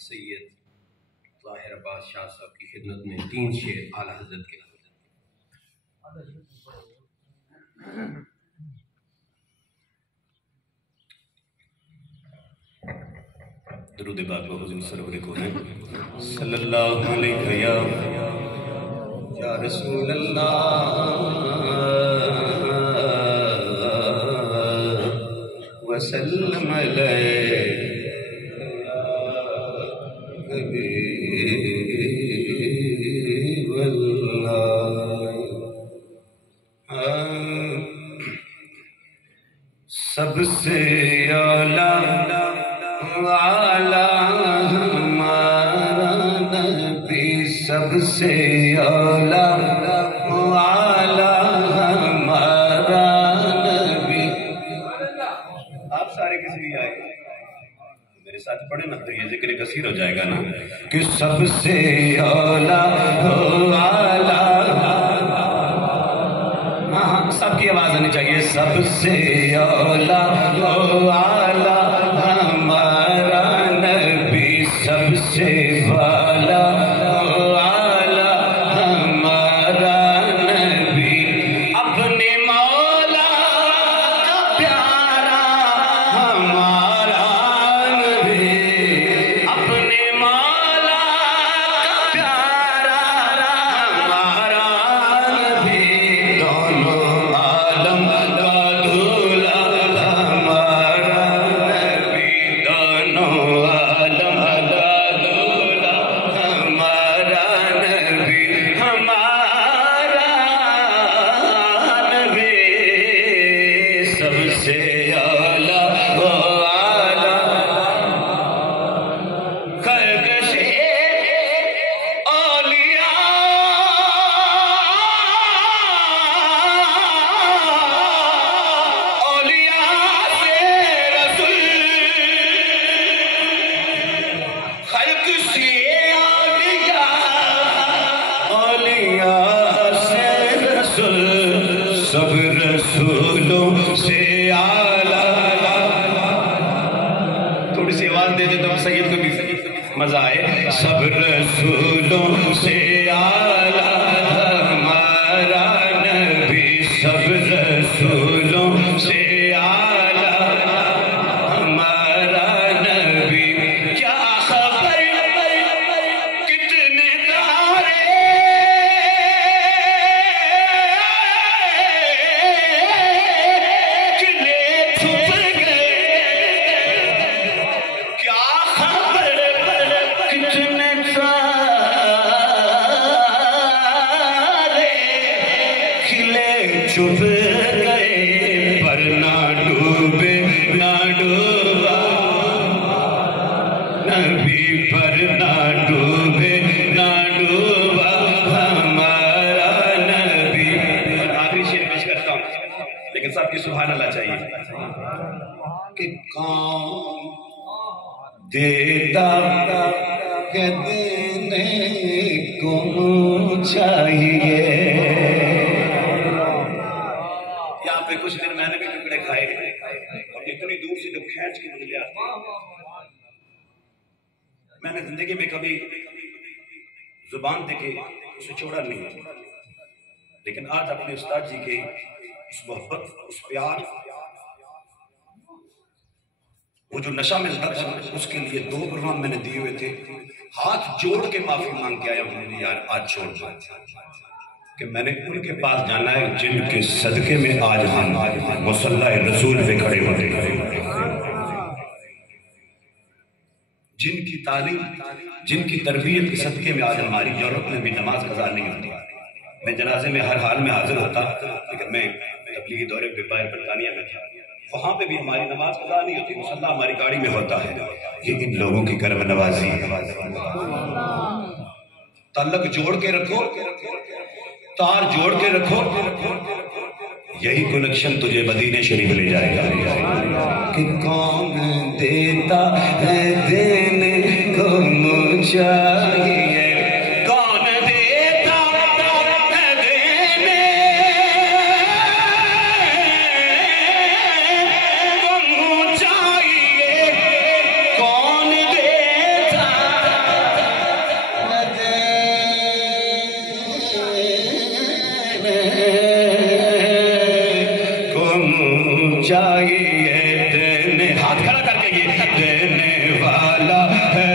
سید طاہر عباس شاہ صاحب کی خدمت میں 3 شعر اعلیٰ حضرت کے درود پاک و حضور سرور کونین صلی اللہ علیہ یا رسول اللہ وسلم علیہ حبیب اللہ۔ سب سے اعلیٰ ہمارا نبی، سب سے اعلیٰ ہمارا نبی۔ آپ سارے کسی بھی آئے میرے ساتھ پڑھیں نا تو یہ ذکر کثیر ہو جائے گا نا کہ سب سے اعلیٰ سب کی آواز آنی چاہیے، سب سے اعلیٰ ہمارا نبی، سب سے بالا ہمارا نبی، اپنے مولا کا پیارا ہمارا نبی، اپنے مولا کا پیارا ہمارا نبی، دونوں عالم کا دولہ ہمارا نبی، دونوں عالم کا دولہ ہمارا نبی، ہمارا نبی، سب سے اعلیٰ خلق سے اولیاء سے رسول، خلق سے اولیاء سے رسول، سب رسولوں سے اعلیٰ۔ تھوڑی سی آواز دے دے تو سید کو بھی مزہ آئے، سب رسولوں سے اعلیٰ ہمارا نبی، سب رسولوں سے اعلیٰ ہمارا نبی، کیا خبر کتنے تارے کلے چھپ گئے، کیا خبر کتنے تارے کھلے چھپ گئے، پر نہ ڈوبے نہ ڈوبا نبی، پر نہ ڈوبے نہ ڈوبا ہمارا نبی۔ آخری شعر پیش کرتا ہوں لیکن سب کی سبحان اللہ چاہیے کہ کون دیتا کہ دینے کو چاہیے۔ یہاں پہ کچھ دن میں نے بھی ٹکڑے کھائے اور اتنی دور سے جو کھینچ کے مجھے آتے ہیں، میں نے زندگی میں کبھی زبان دے کے اسے چھوڑا نہیں، لیکن آج اپنے استاد جی کے اس محبت، اس پیار، وہ جو نشہ ملتا تھا اس کے لیے 2 پروگرام میں نے دیے ہوئے تھے، ہاتھ جوڑ کے معافی مانگ کے آیا ہوں یار آج چھوڑ کہ میں نے ان کے پاس جانا ہے جن کے صدقے میں آج ہم مصلی رسول پہ کھڑے ہوتے ہیں، جن کی تعلیم، جن کی تربیت کے صدقے میں آج ہماری یورپ میں بھی نماز قضا نہیں ہوتی۔ میں جنازے میں ہر حال میں حاضر ہوتا، لیکن میں تبلیغی دورے پہ باہر برطانیہ میں تھا، وہاں پہ بھی ہماری نماز قضا نہیں ہوتی، مصلی ہماری گاڑی میں ہوتا ہے۔ یہ ان لوگوں کی کرم نوازی ہے۔ تعلق جوڑ کے رکھو، تار جوڑ کے رکھو، یہی کنیکشن تجھے مدینے شریف لے جائے گا۔ کہ کون دیتا ہے دینے کو چاہیے، کون دیتا ہے دینے کو چاہیے، کون دیتا چاہیے دینے، ہاتھ کھڑا کر کے یہ دینے والا ہے